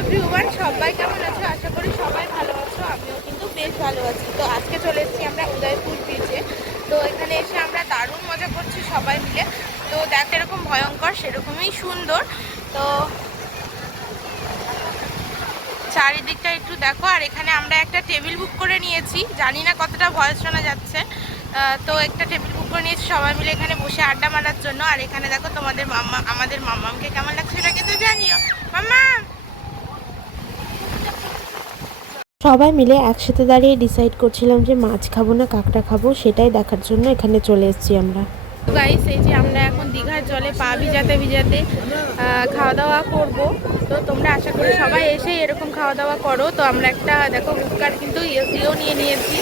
Everyone, সবাই কেমন আছো? আশা করি সবাই ভালো আছো। আমিও কিন্তু বেশ ভালো আছি। তো আজকে চলে এসেছি আমরা উদয়পুর বিচে। তো এখানে এসে আমরা দারুণ মজা করছি সবাই মিলে। তো দেখ, এরকম ভয়ঙ্কর সেরকমই সুন্দর। তো চারিদিকটা একটু দেখো। আর এখানে আমরা একটা টেবিল বুক করে নিয়েছি, জানি না কতটা ভয়েস শোনা যাচ্ছে। তো একটা টেবিল বুক করে নিয়েছি সবাই মিলে এখানে বসে আড্ডা মারার জন্য। আর এখানে দেখো তোমাদের আমাদের মাম্মামকে কেমন লাগছে সেটা কিন্তু জানিও। মাম্মা সবাই মিলে একসাথে দাঁড়িয়ে ডিসাইড করছিলাম যে মাছ খাবো না কাঁকড়া খাবো, সেটাই দেখার জন্য এখানে চলে এসেছি আমরা। গাইস, এই যে আমরা এখন দীঘার জলে পা ভিজাতে ভিজাতে খাওয়া দাওয়া করব। তো তোমরা আশা করি সবাই এসে এরকম খাওয়া দাওয়া করো। তো আমরা একটা দেখো হুক্কার কিন্তু ইয়েও নিয়ে নিয়েছি।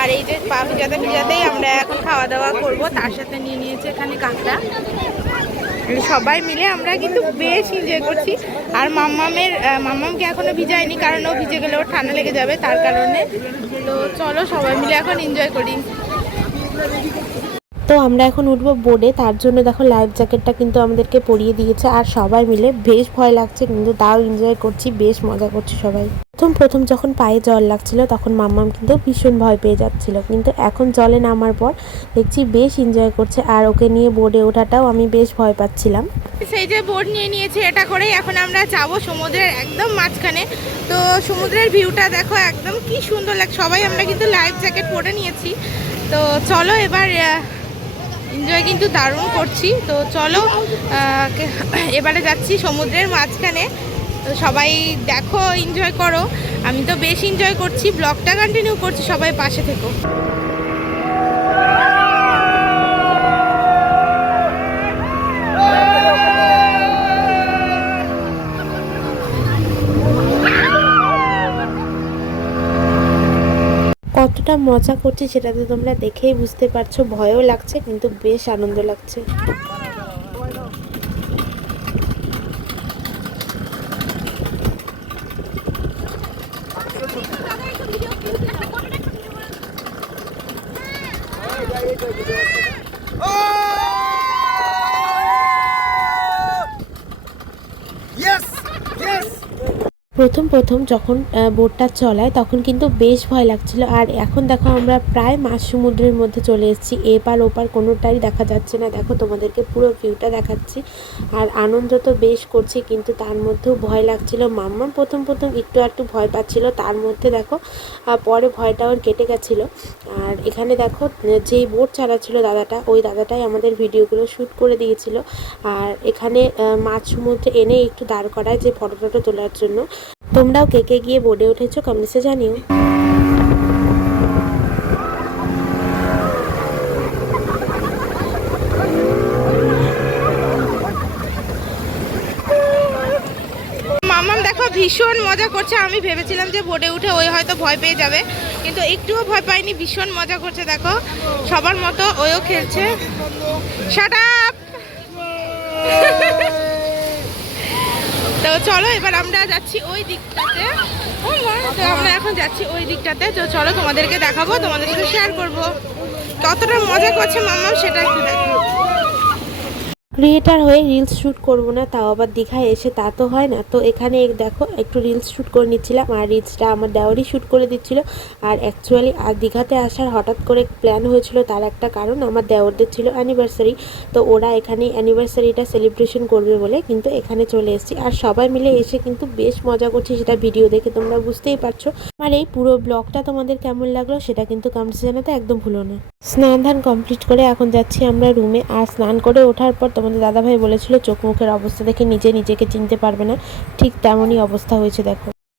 আর এই যে পা ভিজাতে ভিজাতেই আমরা এখন খাওয়া দাওয়া করব। তার সাথে নিয়ে নিয়েছি এখানে কাঁকড়া। সবাই মিলে আমরা কিন্তু বেশ এনজয় করছি। আর মাম্মামকে এখনো ভিজায়নি, কারণ ও ভিজে গেলে ওর ঠান্ডা লেগে যাবে, তার কারণে। তো চলো সবাই মিলে এখন এনজয় করি। তো আমরা এখন উঠবো বোর্ডে, তার জন্য দেখো লাইফ জ্যাকেটটা কিন্তু আমাদেরকে পরিয়ে দিয়েছে। আর সবাই মিলে বেশ ভয় লাগছে, কিন্তু তাও এনজয় করছি, বেশ মজা করছি সবাই। প্রথম যখন পায়ে জল লাগছিল তখন মাম্মাম কিন্তু ভীষণ ভয় পেয়ে যাচ্ছিল, কিন্তু এখন জলে নামার পর দেখছি বেশ এনজয় করছে। আর ওকে নিয়ে বোর্ডে ওঠাটাও আমি বেশ ভয় পাচ্ছিলাম। সেই যে বোর্ড নিয়ে নিয়েছি, এটা করেই এখন আমরা যাবো সমুদ্রের একদম মাঝখানে। তো সমুদ্রের ভিউটা দেখো একদম কি সুন্দর লাগে। সবাই আমরা কিন্তু লাইফ জ্যাকেট পরে নিয়েছি। তো চলো এবার এনজয় কিন্তু দারুণ করছি। তো চলো এবারে যাচ্ছি সমুদ্রের মাঝখানে। তো সবাই দেখো, এনজয় করো। আমি তো বেশ এনজয় করছি, ব্লগটা কন্টিনিউ করছি, সবাই পাশে থেকো। কতটা মজা করছি সেটা তো তোমরা দেখেই বুঝতে পারছো। ভয়ও লাগছে কিন্তু বেশ আনন্দ লাগছে। প্রথম যখন বোটটা চলায় তখন কিন্তু বেশ ভয় লাগছিল। আর এখন দেখো আমরা প্রায় মাঝ সমুদ্রের মধ্যে চলে এসেছি, এপার ওপার কোনোটাই দেখা যাচ্ছে না। দেখো তোমাদেরকে পুরো ভিউটা দেখাচ্ছি। আর আনন্দ তো বেশ করছি, কিন্তু তার মধ্যেও ভয় লাগছিল। মাম্মা প্রথম একটু ভয় পাচ্ছিল, তার মধ্যে দেখো পরে ভয়টা ওর কেটে গেছিলো। আর এখানে দেখো যেই বোট চালাচ্ছিল দাদাটা, ওই দাদাটাই আমাদের ভিডিওগুলো শ্যুট করে দিয়েছিল। আর এখানে মাঝ সমুদ্রে এনে একটু দাঁড় করায় যে ফটো টটো তোলার জন্য। তোমরাও কে কে গিয়ে বোর্ডে উঠেছো কমেন্টসে জানিও। মাম্মাম দেখো ভীষণ মজা করছে। আমি ভেবেছিলাম যে বোর্ডে উঠে ওই হয়তো ভয় পেয়ে যাবে, কিন্তু একটুও ভয় পায়নি, ভীষণ মজা করছে। দেখো সবার মতো ওও খেলছে। Shut up. তো চলো এবার আমরা যাচ্ছি ওই দিকটাতে। তো আমরা এখন যাচ্ছি ওই দিকটাতে। তো চলো তোমাদেরকে দেখাবো, তোমাদের সাথে শেয়ার করবো কতটা মজা করছে মাম্মাম, সেটা একটু দেখো। ক্রিয়েটার হয়ে রিলস শ্যুট করবো না, তাও আবার দীঘায় এসে, তা তো হয় না। তো এখানে দেখো একটু রিলস শ্যুট করে নিচ্ছিলাম, আর রিলসটা আমার দেওয়ারই শ্যুট করে দিচ্ছিল। আর অ্যাকচুয়ালি আর দীঘাতে আসার হঠাৎ করে প্ল্যান হয়েছিল, তার একটা কারণ আমার দেওরদের ছিল অ্যানিভার্সারি। তো ওরা এখানে অ্যানিভার্সারিটা সেলিব্রেশন করবে বলে কিন্তু এখানে চলে এসেছি। আর সবাই মিলে এসে কিন্তু বেশ মজা করছি, সেটা ভিডিও দেখে তোমরা বুঝতেই পারছো। আর এই পুরো ব্লগটা তোমাদের কেমন লাগলো সেটা কিন্তু কমেন্টসে জানাতে একদম ভুলো না। স্নান ধান কমপ্লিট করে এখন যাচ্ছি আমরা রুমে। আর স্নান করে ওঠার পর তোমাদের দাদাভাই বলেছিল চোখ মুখের অবস্থা দেখে নিজেকে চিনতে পারবে না, ঠিক তেমনই অবস্থা হয়েছে দেখো।